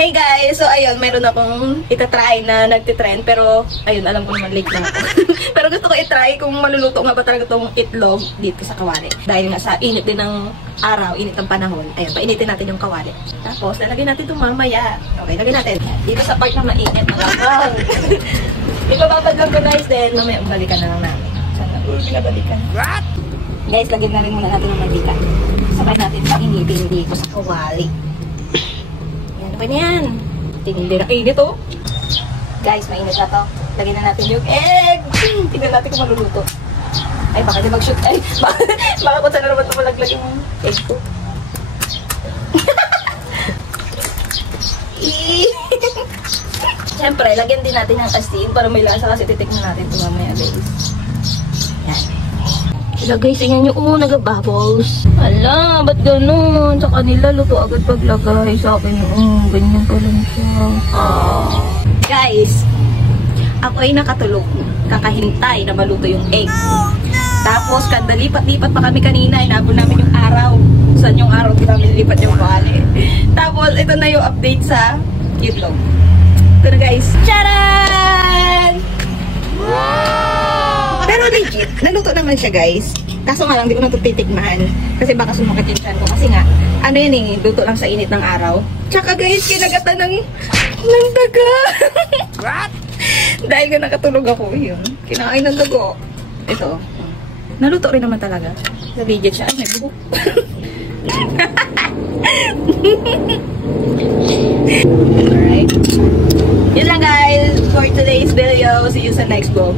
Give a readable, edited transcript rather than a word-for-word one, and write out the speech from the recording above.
Hey guys! So ayun, mayroon akong itatry na nagtitrend. Pero ayun, alam ko naman late na ako. Pero gusto ko itry kung maluluto nga ba talaga itong itlog dito sa kawali. Dahil nga sa init din ng araw, init ng panahon. Ayun, painitin natin yung kawali. Tapos, lalagyan natin ito mamaya. Okay, lagyan natin. Dito sa part na mainit. Ibababad lang ko guys, then mamaya balikan na lang namin. Sana pinabalikan. What? Guys, lagyan na rin muna natin ng mantika. Sabay natin painitin dito sa kawali. Yan, okay na yan. Tinindi na init oh. Guys, mainit na to. Lagyan na natin yung egg. Tingnan natin kung maluluto. Ay, baka di mag-shoot. Ay, baka kung saan na naman ito malaglag yung egg ko. Siyempre, lagyan din natin ng asin para may lasa kasi titikman natin ito mamaya guys. Yan. Sila guys, tingnan nyo, nag-bubbles. Ala, ba't ganun? Sa kanila, luto agad paglagay. Sa akin, ganyan pa lang siya. Guys, ako ay nakatulog. Kakahintay na maluto yung egg. Tapos, kada lipat-lipat pa kami kanina, inabon namin yung araw. Saan yung araw, di namin lipat yung kawali. Tapos, ito na yung update sa itlog. Ito na guys. Charan! Wow! Pero legit, naluto naman siya guys. Kaso nga lang, di ko na ito titikman. Kasi baka sumakit yung chan ko. Kasi nga, ano yan eh, luto lang sa init ng araw. Tsaka guys, kinagatan ng daga. What? Dahil nga nakatulog ako yun. Kinakain ng dugo. Ito. Naluto rin naman talaga. Sa video siya. Ay, may buhok. Alright. Yun lang guys for today's video. See you sa next vlog.